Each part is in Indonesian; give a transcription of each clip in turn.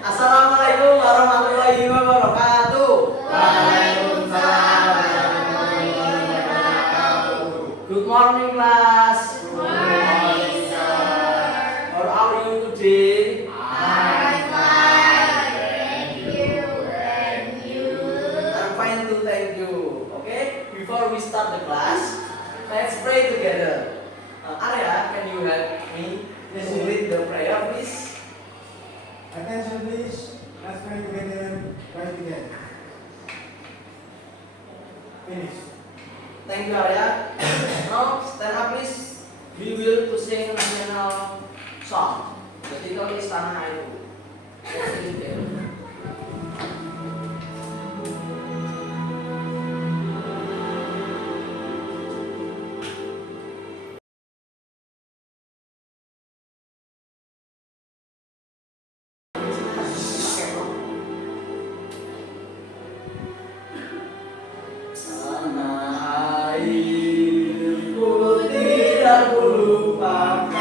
Assalamualaikum warahmatullahi wabarakatuh. Waalaikumsalam warahmatullahi wabarakatuh. Good morning, class. Good morning, sir. How are you today? I'm fine. Thank you. And you? I'm fine too, thank you. Okay, before we start the class, let's pray together. Arya, can you help me to read the prayer, please? Attention please. Let's pray together. Right again. Finish. Thank you, Arya. Now stand up, please. We will to sing national song. The title is Tanah Airku. Let's sing together. Tanah airku tidak kulupakan.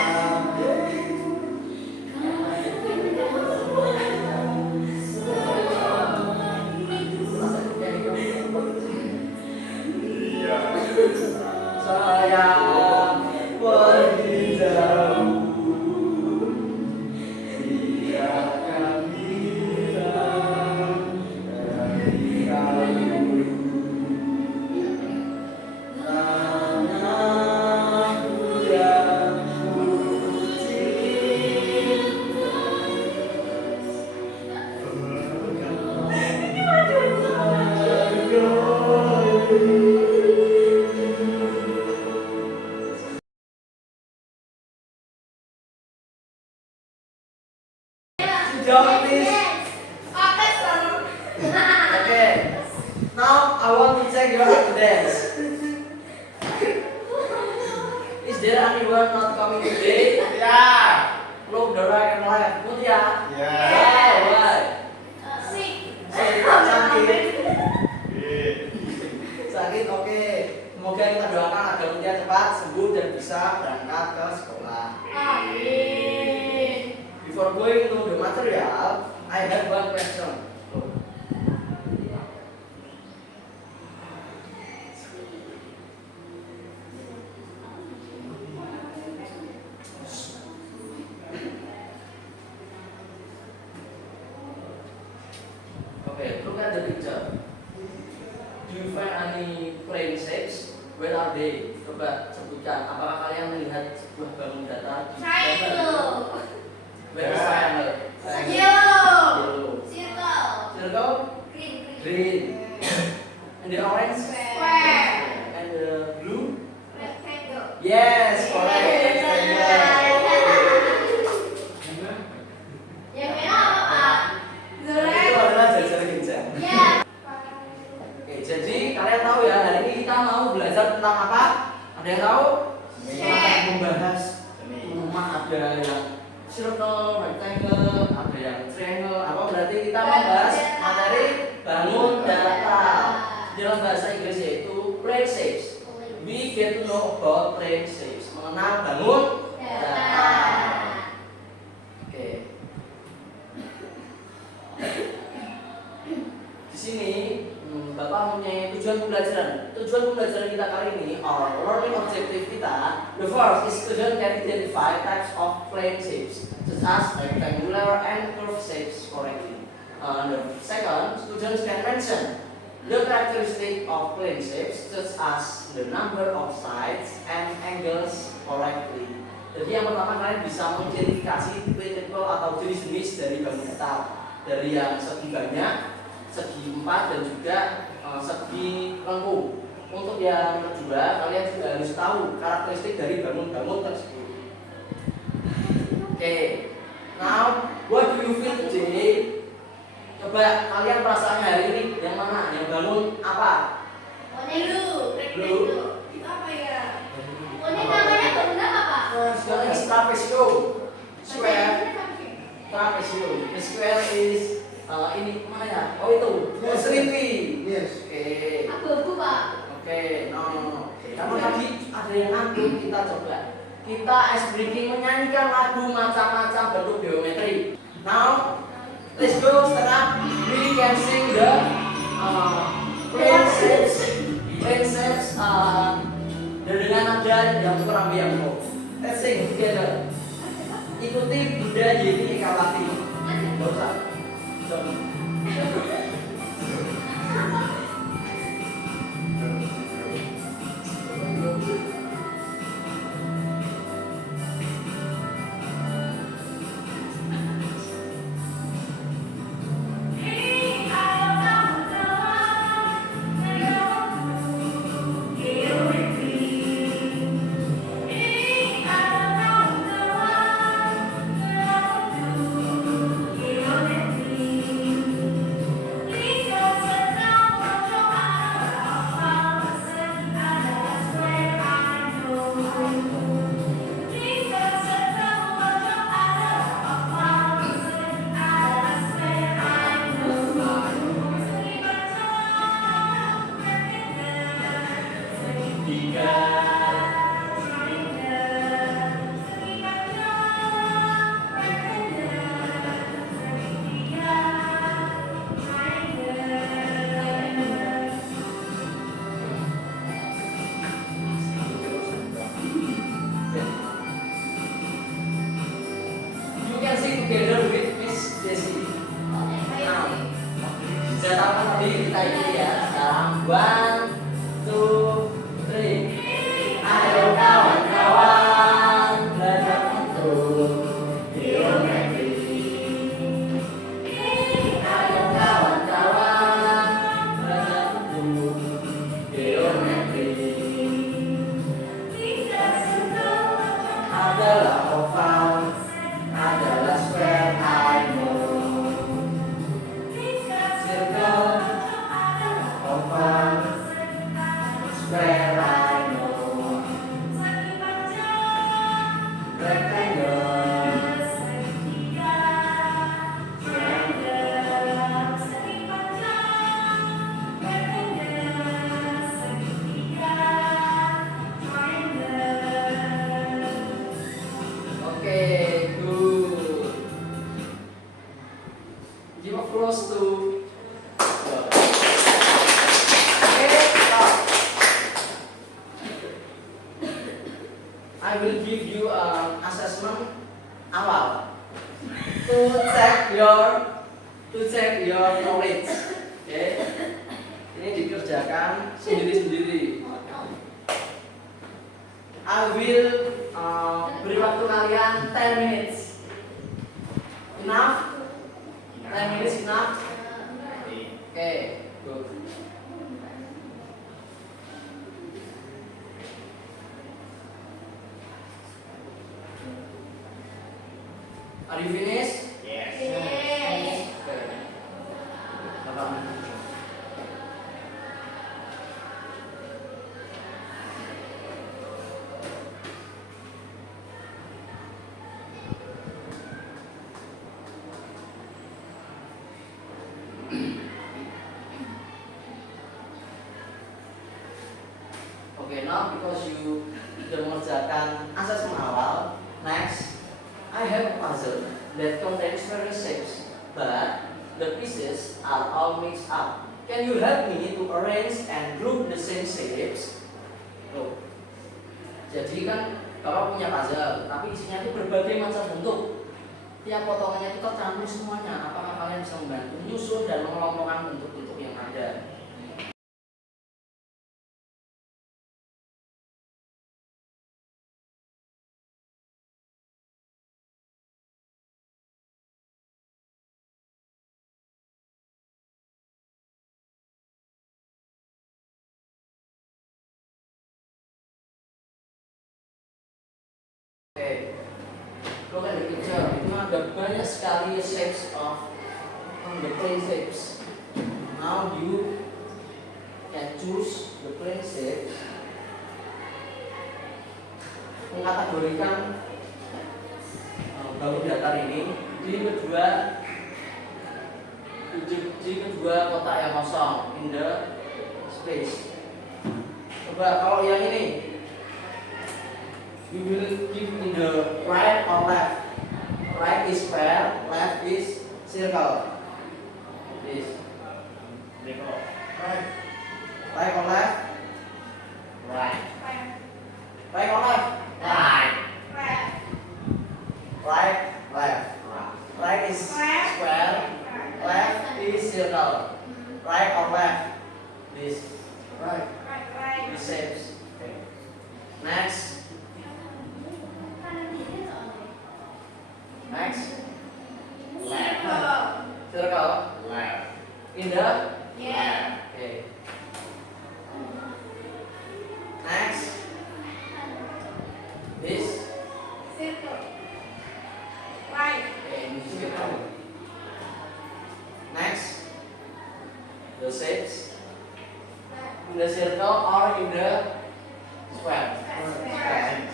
Saya pergi jauh, biarkan hilang dari kalbu. Tanahku yang ku Jawab, please. Okay. Now I want to check your attendance. Is there anyone not coming today? Yeah. Look the right and left. Good ya? Yeah. Oh, right. Sakit, oke. Semoga kita doakan agar Mutia cepat sembuh dan bisa berangkat ke sekolah. Before going to the material, I have one question. Okay, look at the picture. Do you find any plane shapes? Where are they? Coba sebutkan. Apakah kalian melihat sebuah bangun datar? Triangle. Where is triangle? Yellow. Yellow. Circle. Circle? Green. Green. And the orange? Square. And the blue? Rectangle. Yes, correct. Yang merah apa, Pak? Itu adalah jajar ginjal. Ya. Oke, jadi kalian tahu ya, hari ini kita mau belajar tentang apa? Ada yang tahu? Kita akan membahas rumah, ada yang circle, rectangle, ada yang triangle. Apa berarti kita membahas materi bangun datar. Dalam bahasa Inggris yaitu plane shapes. We get to know about plane shapes, mengenal bangun datar. Oke. Di sini Bapak mempunyai tujuan pembelajaran. Tujuan pembelajaran kita kali ini, or learning objective kita, the first is student can identify types of plane shapes, such as rectangular and curved shapes correctly. The second, students can mention the characteristic of plane shapes, such as the number of sides and angles correctly. Jadi yang pertama kalian bisa mengidentifikasi tipe-tipe atau jenis-jenis dari bangun datar, dari yang segi banyak, segi 4 dan juga segi lengkung. Untuk yang kedua, kalian juga harus tahu karakteristik dari bangun-bangun tersebut. Oke, now what do you feel today? Coba kalian perasaannya hari ini yang mana? Yang bangun apa? Blue. Blue. Itu apa ya? Ini namanya bangun apa, Pak? Sekarang is trapezio. Square. Trapezio. The square is ini mana ya? Oh itu. Sleepy. Yes. Oke. Abu-abu, Pak. Oke, no. Karena tadi ada yang ngantuk, kita coba. Kita ice breaking menyanyikan lagu macam-macam bentuk geometri. Now Let's go, stand up. We can sing the plane shapes. Plane shapes dengan nada yang kurang biang. Let's sing together. Ikuti Bunda Yeni Ekawati. Gak usah. Together with Miss Jessie. Now, sudah tahu kan tadi kita ini ya. Sekarang 1, 2, 3. Ayo kawan-kawan belajar untuk geometri. Ayo kawan-kawan belajar untuk geometri. Adalah oval, adalah square, I know. Circle, oval, square, I know. Rectangle, okay, good. Give applause to. Okay, stop. I will give you an assessment awal to check your knowledge. Okay, ini dikerjakan sendiri-sendiri. I will beri waktu kalian 10 minutes. Enough? 10 minutes enough? Okay, good. Are you finished? Yes. Okay. Bapak. Okay, now because you sudah mengerjakan asesmen awal, next I have a puzzle that contains various shapes, but the pieces are all mixed up. Can you help me to arrange and group the same shapes? Loh. Jadi kan Bapak punya puzzle, tapi isinya itu berbagai macam bentuk. Tiap potongannya kita campur semuanya. Apakah kalian bisa membantu menyusun dan mengelompokkan bentuk-bentuk yang ada? Okay, look at the picture. Itu ada banyak sekali shapes of the plane shapes. Now you can choose the plane shapes. Mengkategorikan batu datar ini di kedua kotak yang kosong in the space. Coba kalau yang ini, you will give in the right or left. Right is square, left is circle. Right or left? Right. Right. Right or left? Right. Right. Right, left. Right is Left. square. Left is circle. Right or left? This. Right. Right. This shapes. Okay. Next. Next. Left. Circle. Left. In the Yeah. okay. Next. This. Circle. Right. Okay, in the circle. Next. The shapes. In the circle or in the square. Square.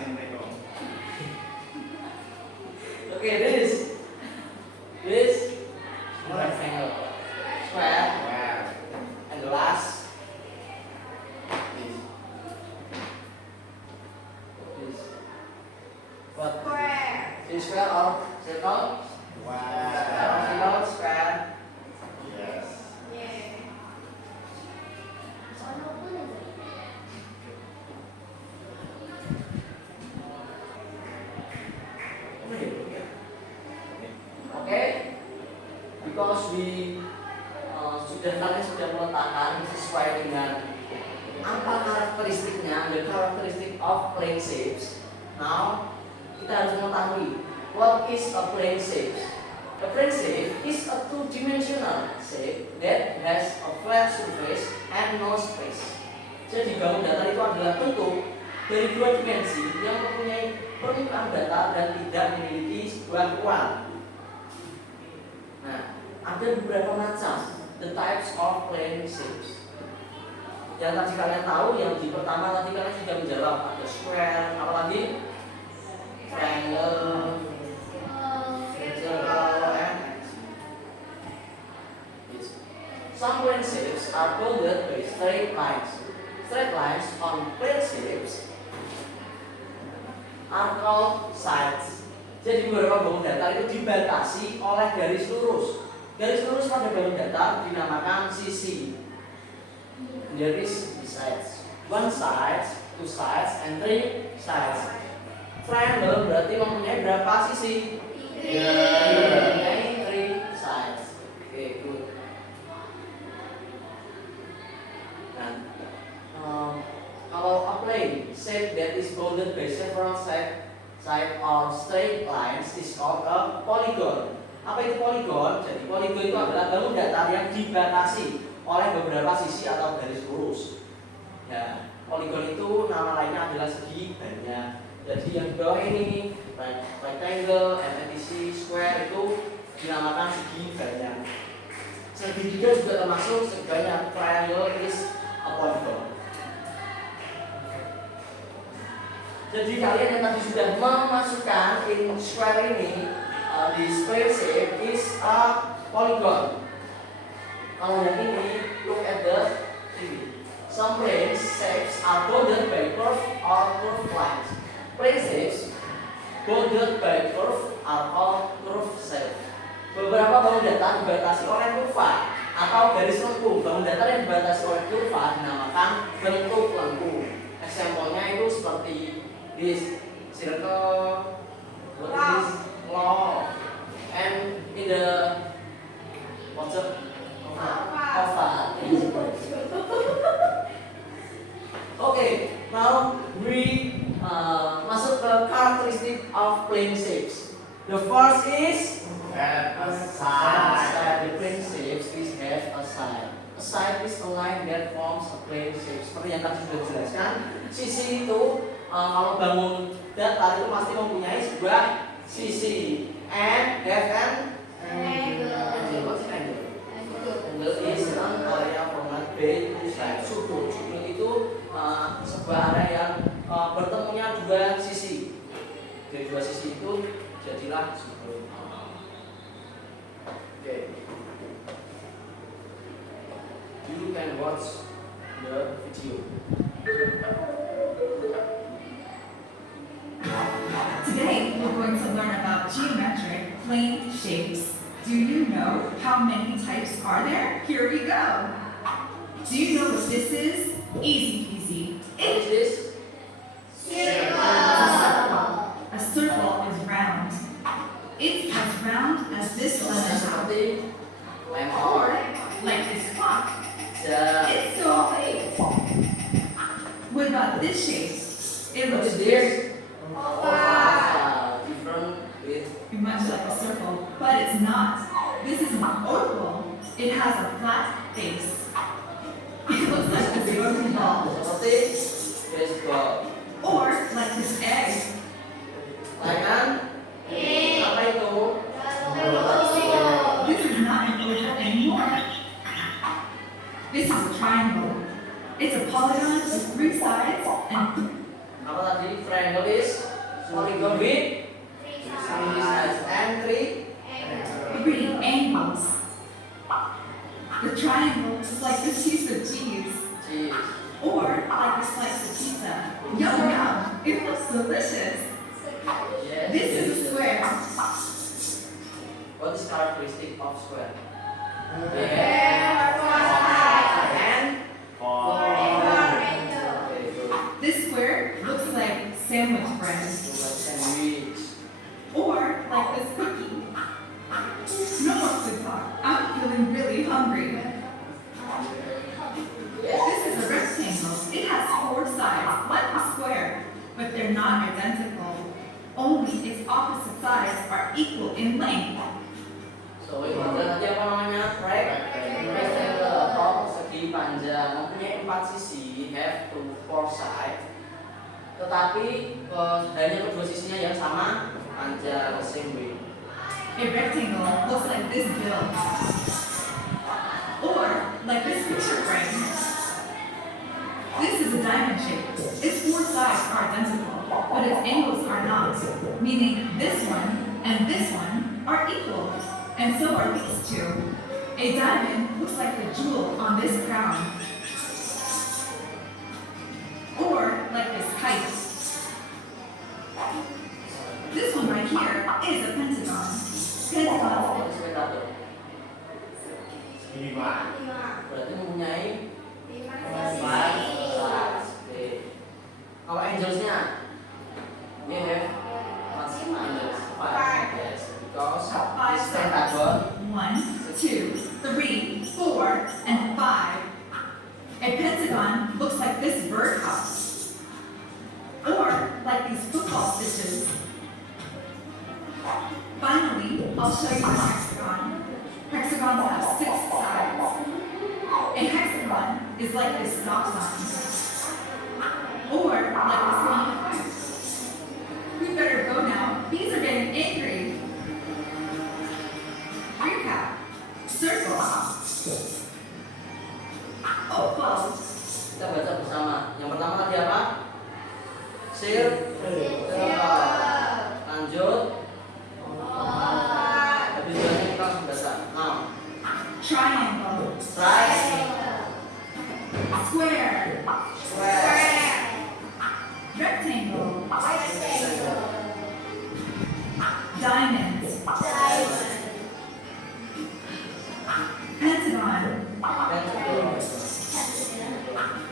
Okay, this rectangle, square, and the last is what? Square. Is square or circle? Square or circle? Square. Yes. Yeah. Okay, because we kalian sudah meletakkan sesuai dengan apa karakteristiknya, the characteristic of plane shapes. Now kita harus mengetahui what is a plane shape. A plane shape is a two-dimensional shape that has a flat surface and no space. Jadi bangun datar itu adalah bentuk dari dua dimensi yang mempunyai permukaan datar dan tidak memiliki sebuah ruang. Nah, ada beberapa macam the types of plane shapes. Yang tadi kalian tahu, yang di pertama tadi kalian sudah menjawab, ada square, apa lagi? Triangle, circle, and yes. Some plane shapes are bounded by straight lines. Straight lines on plane shapes are called sides. Jadi beberapa bangun datar itu dibatasi oleh garis lurus. Garis lurus pada bangun datar dinamakan sisi. There is sides. One side, two sides, and three sides. Triangle berarti mempunyai berapa sisi? Tiga. Mempunyai three sides. Okay, good. Nah, kalau a plane shape that is bounded by several side or straight lines is called a polygon. Apa itu polygon? Jadi polygon itu adalah bangun datar yang dibatasi oleh beberapa sisi atau garis lurus. Ya, polygon itu nama lainnya adalah segi banyak. Jadi yang di bawah ini rectangle, etc, square itu dinamakan segi banyak. Segitiga juga termasuk segi banyak. Triangle is a polygon. Jadi kalian yang tadi sudah memasukkan in square ini di square shape is a polygon. Kalau yang ini, look at the tree. Some plane shapes are bounded by curve or curved lines. Plane shapes bounded by curve are called curve shape. Beberapa bangun datar dibatasi oleh kurva atau garis lengkung. Bangun datar yang dibatasi oleh kurva dinamakan bentuk lengkung. Example-nya itu seperti this circle, this long, and in the what's up? Oval. Okay, now we masuk ke characteristic of plane shapes. The first is A side. The plane shapes is have a side. A side is a line that forms a plane shape. Seperti yang tadi sudah dijelaskan, sisi itu kalau bangun datar itu pasti mempunyai sebuah sisi. And have an angle. What's an angle? Angle is an area from a base to side. Sudut. Sudut itu sebuah area yang bertemunya dua sisi. Dari dua sisi itu jadilah sudut. Okay. You can watch the video. Today, we're going to learn about geometric plane shapes. Do you know how many types are there? Here we go. Do you know what this is? Easy peasy. What is this? A circle is round. It's as round as this letter Seperti or lemon. like this clock. Ya. It's so big. What about this shape? It What looks is very this? Different with much like a circle, but it's not. This is an oval. It has a flat face. It looks like this broken ball seperti baseball. or like this egg. Kan? Apa itu? This is not an oval anymore. This is a triangle. It's a polygon with 3 sides and Apa tadi? Triangle is polygon with 3 sides and 3. 3 angles. The triangle is like this piece of cheese Cheese. or like a slice of pizza. Yum yum! It looks delicious. Yes. This is a square. What is characteristic of square? Uh, And very good. This square looks like sandwich bread Like sandwich. or like this cookie. No more food talk. I'm feeling really hungry. This is a rectangle. It has 4 sides like a square, but they're not identical. Only its opposite sides are equal in length. So itu ada tadi apa namanya? Rectangle atau persegi panjang, mempunyai 4 sisi, have 4 sides. Tetapi hanya kedua sisinya yang sama, panjang, same way. A rectangle looks like this bill or like this picture frame. This is a diamond shape. Its 4 sides are identical, but its angles are not, meaning this one and this one are equal, and so are these 2. A diamond looks like a jewel on this crown, or like this kite. This one right here is a pentagon. Pentagons What is pentagon? Berarti mempunyai 5 sides. Oke. Kalau angelsnya, we have angels 5. Yes, because this pentagon 1, 2, 3, 4, and 5. A pentagon looks like this birdhouse, or like these football stitches. Finally, I'll show you a hexagon. Hexagons have 6 sides. A hexagon is like this stop sign, or like this long pipe. We better go now. These are getting angry. Recap. Circle. Oval. kita baca bersama. Yang pertama tadi apa? Lanjut. Habis itu kita langsung baca. Now, Triangle. triangle, Square. square, Rectangle. Diamond. Pentagon. pentagon,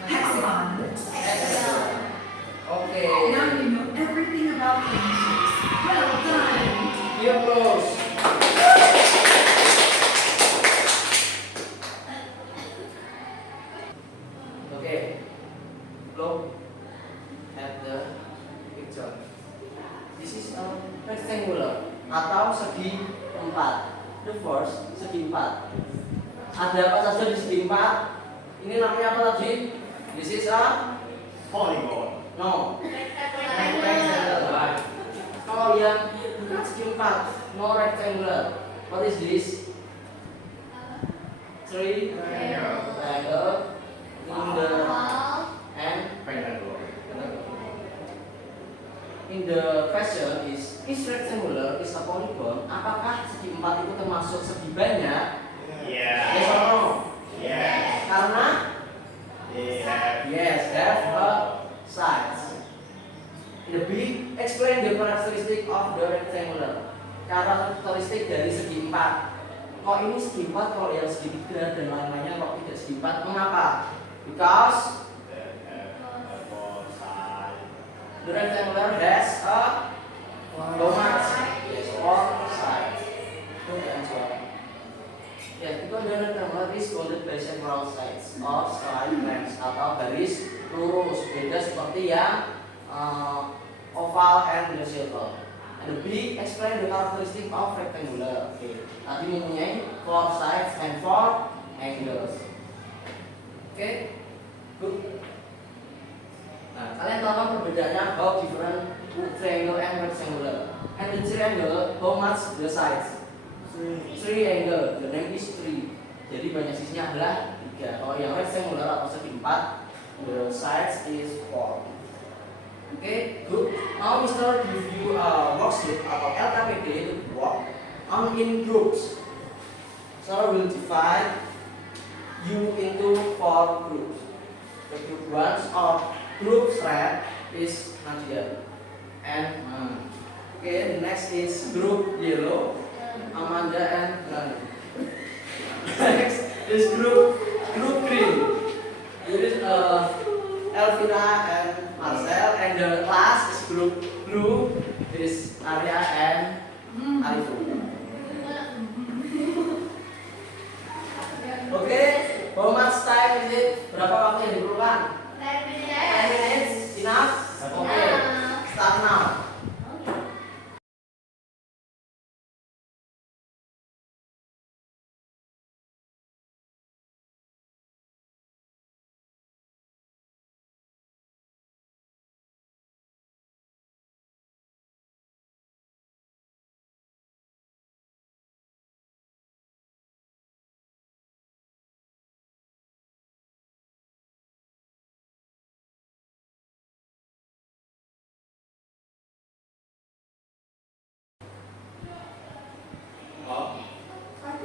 Hexagon. hexagon. Oke. Now you know everything about things. Well done. Yuk, bos. Oke. Look at the picture. This is a rectangular atau segi 4. The first segi 4. Ada apa saja di segi 4? Ini namanya apa tadi? This is a Polygon. no. Rectangular. Kalau yang bukan segi 4, no rectangular. What is this? 3 triangle in the and in the question is rectangular is a polygon. Apakah segi 4 itu termasuk segi banyak? Yes or no? Karena yes, have a sides. In the B, explain the characteristic of the rectangular. Karakteristik dari segi 4. Kok ini segi 4, kalau yang segi 3 dan lain-lainnya kok tidak segi 4? Mengapa? Because The rectangular has a how much? Yes, 4 sides. Good answer. Yes, because the rectangular is bounded by several sides or straight lines atau garis lurus. Beda seperti yang oval and the circle. And the B explain the characteristic of rectangular. Okay. Tadi mempunyai 4 sides and 4 angles. Okay, good. Nah, kalian tahu kan perbedaannya how different triangle and rectangular. And the triangle, how much the sides? 3 angle. The name is 3. Jadi banyak sisinya adalah 3. Kalau yang rectangular atau segi 4, the sides is 4. Okay, good. Now we start to review worksheet atau LKPD to work on in groups. So we'll divide you into 4 groups. The group 1 or group red is Nadia and okay, the next is group yellow, Amanda and Rani. Next is group green. It is Elvina and Marcel, and the last is group blue, is Arya and Arifu. Okay, how much time is it? Berapa waktu yang diperlukan? 10 minutes. Enough? Okay, start now.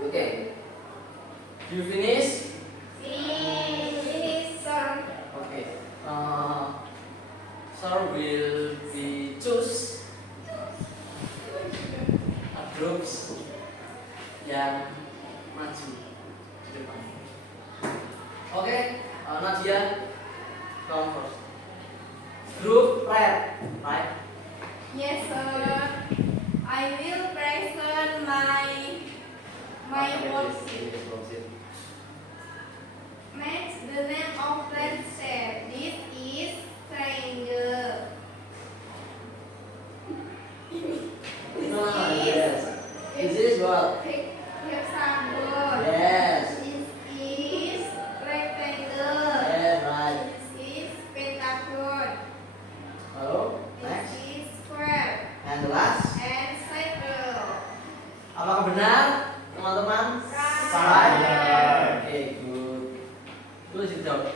Okay. You finish? Okay. Sir will be choose groups yang maju di depan. Okay. Nadia, come first. Group red, right? Yes, sir. I will present my worksheet. Match the name of red shape. This is triangle. Yes. This is what? Hexagon. Yes. This is rectangle. Yes, right. This is pentagon. Hello. This Next. is square. And the last. And circle. Apakah benar, teman-teman? Right. Okay, good. Tulis jawab.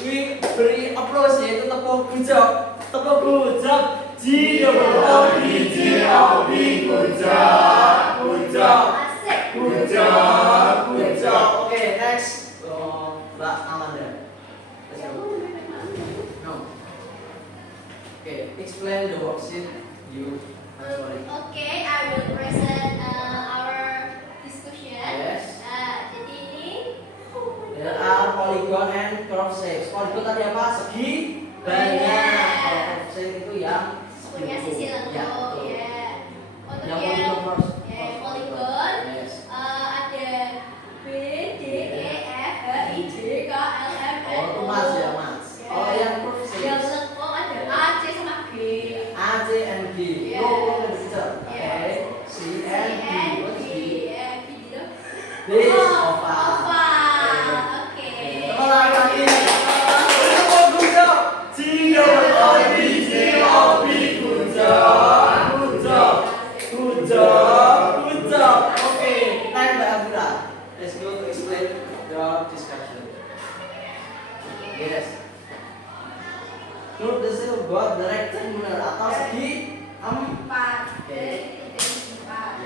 We beri applause yaitu tepuk gujok. Tepuk gujok. G-O-D-G-O-D, gujok. Gujok. Gujok. Okay, next. Mbak Amanda. Let's go. No. Okay, explain the worksheet. You. I'm sorry. Okay, I will present our discussion. Yes. Jadi ini There are polygon and curve shapes. Polygon tadi apa? Segi banyak. Kalau curve shape itu yang punya sisi ya, lentuk, betul. ya. Untuk Yang yang polygon first. polygon, Yes. ada B, D, E, F, G, I, J, K, L, M, N, Oh, itu O. mas ya mas. Oh, yang curve Yang shapes. lengkung ada A, C sama G. A, C, and B. Yes. Go to the teacher. Yes. Okay. C and B. What is B? B gitu. This Oh, oval. oval. Oke. Teman lagi. Tepuk gujok. G-O-D-G-O-D, gujok. Gujok. Gujok. Okay. Next Mbak Abdullah. Let's go to explain your discussion. Yes. Note the symbol buat the rectangular atau segi 4. Oke.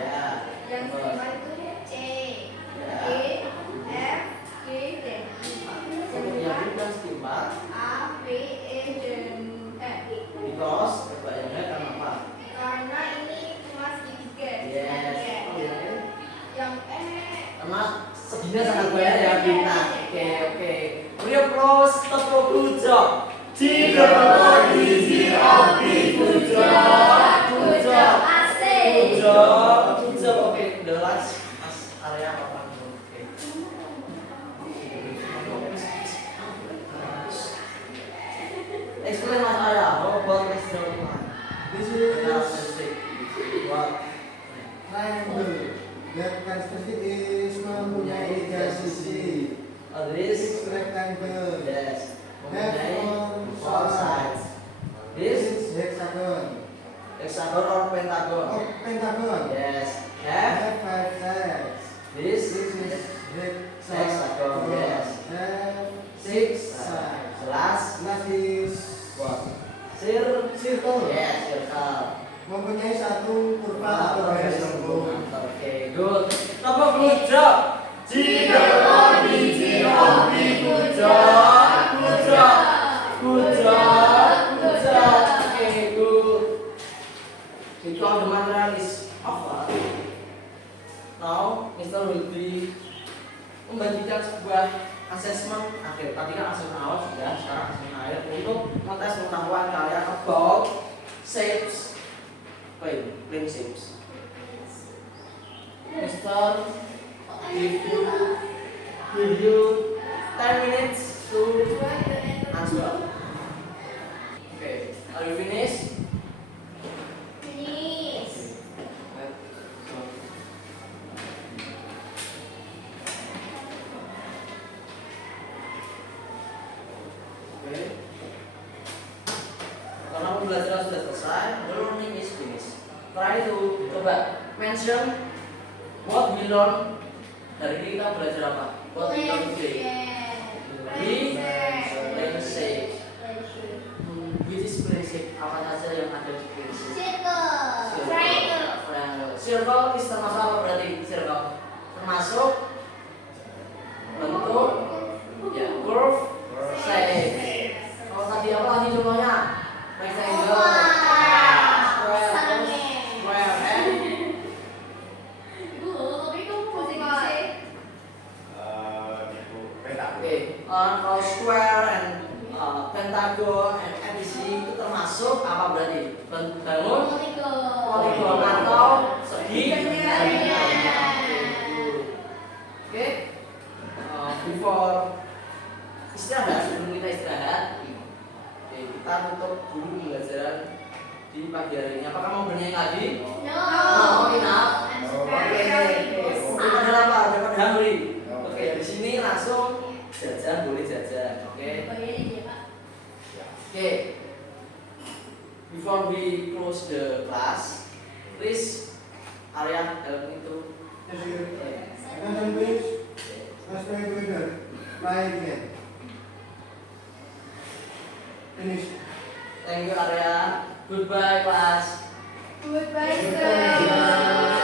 Ya. Yang kelima itu C, Ya. E, F, G, D. Yang bukan segi 4 A, B, E, dan F. because kebanyakan karena apa? Karena ini cuma segitiga. Yes. Oh, ya. Yang E. Karena seginya sangat banyak ya bintang. Oke. Beri applause tepuk gujok. G-O-D-G-O-D. Hexagon or pentagon? Oh, pentagon. Yes. F. Have 5 sides. This This is hexagon. Yes. Have 6 sides. Last Last is what? circle. Yes, circle. Mempunyai satu kurva atau garis lengkung. Okay, good. Number good job. G-O-D, G-O-D, good job. Good job. Good job. Good job. Okay, good. Itu the material is over. Now, Mr. will be membagikan sebuah assessment akhir. Tadi kan assessment awal sudah, sekarang assessment akhir untuk mengetes pengetahuan kalian about shapes, plane shapes. Mr. give you 10 minutes to answer. Okay, are you finished? Finish. Okay. Karena pembelajaran sudah selesai, the learning is finished. Try to coba mention what we learn. Dari ini kita belajar apa? What we learn today. We plane shape. Which is plane shape? Apa saja yang ada di plane shape? Triangle. Circle is termasuk apa berarti? Circle termasuk bentuk ya curve shape. Kalau tadi apa lagi contohnya? Rectangle, square, and okay. Kalau square and pentagon and ABC itu termasuk apa berarti? Bangun poligon atau segi. Oke. Before istirahat, sebelum kita istirahat, oke, kita tutup dulu pembelajaran di pagi hari ini. Apakah mau bernyanyi lagi? No, enough. Oke. Ada apa? Ada hungry. Oke, di sini langsung jajan, boleh jajan. Oke. Oke. Before we close the class, please Arya help me to. Yes, sir. Attention please. Let's try together. Try again. Finish. Thank you Arya. Goodbye class. Goodbye, sir.